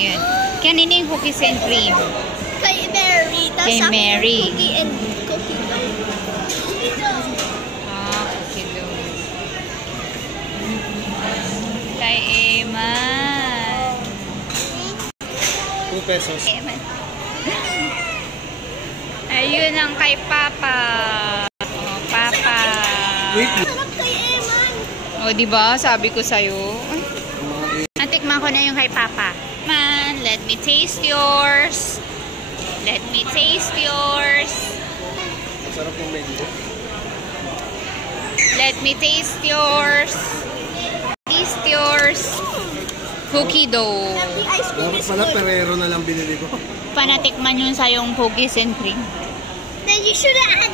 Yun. Kanina yung cookies and cream. Kay Mary. Kay Mary. Cookie and cookie dough. Cookie dough. Kay Eman. 2 pesos. Eman. Ayun ang kay Papa. Oh, Papa. Wait. Sarap kay Eman. O, diba? Sabi ko sa'yo. Natikman ko na yung kay Papa. Man, let me taste yours. Let me taste yours. Sarap ng mango. Let me taste yours. Taste yours. Cookie dough. The ice cream Dapat is pala good. Ferrero na lang binili ko. Panatikman yun sa yung cookies and cream. Then you should add